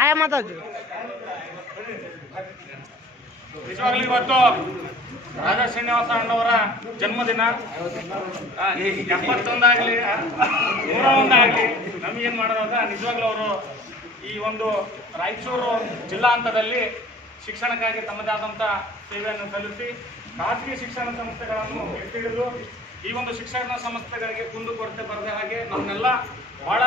ಆಯಾ ಮಾತಾಡ್ತೀವಿ. ನಿಜವಾಗ್ಲೂ ಇವತ್ತು ರಾಜಾ ಶ್ರೀನಿವಾಸ ಅಣ್ಣವರ ಜನ್ಮದಿನ. 71 101 ನಮಗೇನು ಮಾಡೋದಾಗ ನಿಜವಾಗ್ಲೂ ಅವರು ಈ ಒಂದು ರಾಯಚೂರು ಜಿಲ್ಲಾ ಹಂತದಲ್ಲಿ ಶಿಕ್ಷಣಕ್ಕಾಗಿ ತಮ್ಮದೇ ಆದಂಥ ಸೇವೆಯನ್ನು ಸಲ್ಲಿಸಿ ಖಾಸಗಿ ಶಿಕ್ಷಣ ಸಂಸ್ಥೆಗಳನ್ನು ಎತ್ತಿಡಿದು ಈ ಒಂದು ಶಿಕ್ಷಣ ಸಂಸ್ಥೆಗಳಿಗೆ ಕುಂದುಕೊರತೆ ಬರದೆ ಹಾಗೆ ನಮ್ಮನ್ನೆಲ್ಲ ಭಾಳ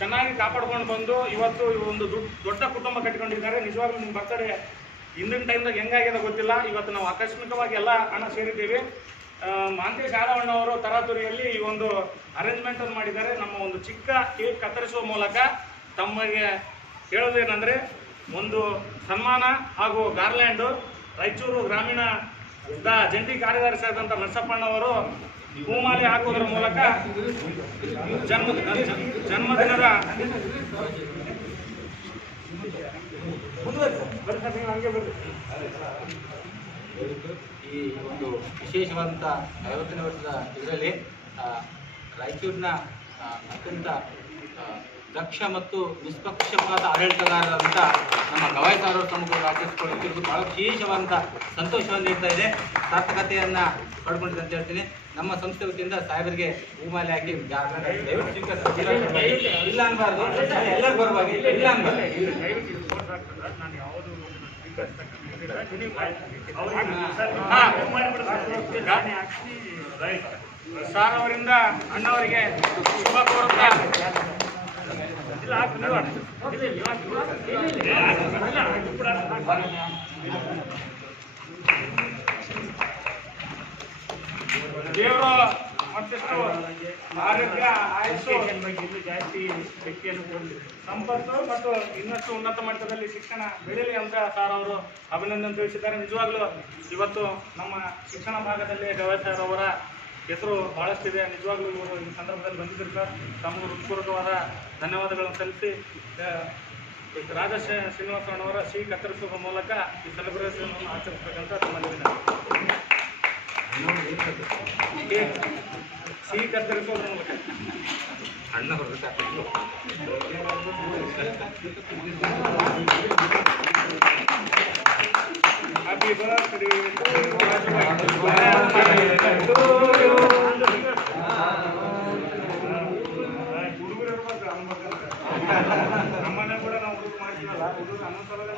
ಚೆನ್ನಾಗಿ ಕಾಪಾಡ್ಕೊಂಡು ಬಂದು ಇವತ್ತು ಒಂದು ದೊಡ್ಡ ಕುಟುಂಬ ಕಟ್ಟಿಕೊಂಡಿದ್ದಾರೆ. ನಿಜವಾಗ್ಲೂ ನಿಮ್ಮ ಬರ್ತಾರೆ ಹಿಂದಿನ ಟೈಮ್ದಾಗ ಹೆಂಗಾಗ್ಯದ ಗೊತ್ತಿಲ್ಲ. ಇವತ್ತು ನಾವು ಆಕಸ್ಮಿಕವಾಗಿ ಎಲ್ಲ ಹಣ ಸೇರಿದ್ದೀವಿ. ಮಾಂತೇಶ್ ಯಾದವಣ್ಣವರು ತರಾತುರಿಯಲ್ಲಿ ಈ ಒಂದು ಅರೇಂಜ್ಮೆಂಟನ್ನು ಮಾಡಿದ್ದಾರೆ. ನಮ್ಮ ಒಂದು ಚಿಕ್ಕ ಕೇಕ್ ಕತ್ತರಿಸುವ ಮೂಲಕ ತಮಗೆ ಹೇಳೋದೇನೆಂದರೆ ಒಂದು ಸನ್ಮಾನ ಹಾಗೂ ಗಾರ್ಲ್ಯಾಂಡು ರಾಯಚೂರು ಗ್ರಾಮೀಣ ಜಂಟಿ ಕಾರ್ಯದರ್ಶಿ ಆದಂಥ ನರಸಪ್ಪಣ್ಣವರು ಹೂಮಾಲೆ ಹಾಕೋದ್ರ ಮೂಲಕ ಜನ್ಮದಿನದ ಈ ಒಂದು ವಿಶೇಷವಾದಂಥ 50ನೇ ವರ್ಷದ ಇದರಲ್ಲಿ ರಾಯಚೂರಿನ ಅತ್ಯಂತ ದಕ್ಷ ಮತ್ತು ನಿಷ್ಪಕ್ಷಪಾತ ಆಡಳಿತಗಾರರಾದಂಥ ನಮ್ಮ ಗವಾಯಿ ಸಾರವ್ರ ಸಮ್ಮುಖದಲ್ಲಿ ಆಚರಿಸಿಕೊಳ್ಳುತ್ತಿರುವುದು ಭಾಳ ವಿಶೇಷವಾದಂಥ ಸಂತೋಷವನ್ನು ನೀಡ್ತಾ ಇದೆ, ಸಾರ್ಥಕತೆಯನ್ನು ಪಡ್ಕೊಂಡಿದೆ ಅಂತ ಹೇಳ್ತೀನಿ. ನಮ್ಮ ಸಂಸ್ಥೆ ವತಿಯಿಂದ ಸಾಹೇಬರಿಗೆ ಹೂಮಾಲೆ ಹಾಕಿ ದಯವಿಟ್ಟು ಇಲ್ಲ ಅನ್ಬಾರ್ದು, ಎಲ್ಲರೂ ಬರುವಾಗಿ ಇಲ್ಲ ಅನ್ಬಾರ್ದು. ಸಾರ್ ಅವರಿಂದ ಅಣ್ಣವರಿಗೆ ಶುಭ ಕೋರುತ್ತಾ ದೇವರು ಮತ್ತಷ್ಟು ಆರೋಗ್ಯ ಆಯುಷು ಜಾಸ್ತಿ ಶಕ್ತಿಯನ್ನು ಕೊಡಲಿ, ಸಂಪತ್ತು ಮತ್ತು ಇನ್ನಷ್ಟು ಉನ್ನತ ಮಟ್ಟದಲ್ಲಿ ಶಿಕ್ಷಣ ಬೆಳೀಲಿ ಅಂತ ಸಾರ್ ಅವರು ಅಭಿನಂದನೆ ತಿಳಿಸಿದ್ದಾರೆ. ನಿಜವಾಗ್ಲೂ ಇವತ್ತು ನಮ್ಮ ಶಿಕ್ಷಣ ಭಾಗದಲ್ಲಿ ಗವಾಯಿ ಸಾರ್ ಅವರ ಹೆಸರು ಭಾಳಷ್ಟಿದೆ. ನಿಜವಾಗ್ಲೂ ಇವರು ಈ ಸಂದರ್ಭದಲ್ಲಿ ಬಂದಿದ್ದರು ಸರ್. ತಮಗೆ ಹೃತ್ಪೂರ್ವಕವಾದ ಧನ್ಯವಾದಗಳನ್ನು ಸಲ್ಲಿಸಿ ರಾಜಾ ಶ್ರೀನಿವಾಸಣ್ಣವರ ಸಿಹಿ ಕತ್ತರಿಸುವ ಮೂಲಕ ಈ ಸೆಲೆಬ್ರೇಷನ್ ಆಚರಿಸಬೇಕಂತ ತಮ್ಮಲ್ಲಿ ಸಿಹಿ ಕತ್ತರಿಸೋದ್ರ ಮೂಲಕ ಅಣ್ಣ ಹೊರತು ಹ್ಯಾಪಿ ಬರ್ತ್ಡೇ ನಮ್ಮನೆ ಕೂಡ ನಾವು ಹುಡುಗ ಮಾಡ್ತೀವಲ್ಲ, ಹುಡುಗ ಅನ್ನೋ ಸಲವೇ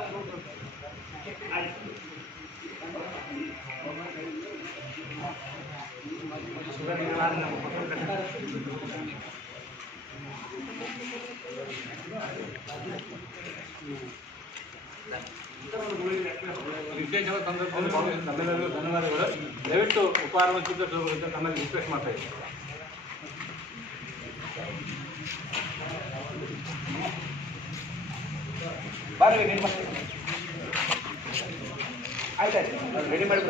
ವಿಶೇಷವಾದ ಸಂದರ್ಭದಲ್ಲಿ ಭಾಗವಹಿಸಿದ ನಮ್ಮೆಲ್ಲರಿಗೂ ಧನ್ಯವಾದಗಳು. ದಯವಿಟ್ಟು ಉಪಹಾರವನ್ನು ಸ್ವೀಕರಿಸುವಂತ ತಮ್ಮಲ್ಲಿ ರಿಕ್ವೆಸ್ಟ್ ಮಾಡ್ತಾ ಇದ್ದೀನಿ. ಆಯ್ತಾಯ್ತು ರೆಡಿ ಮಾಡಿ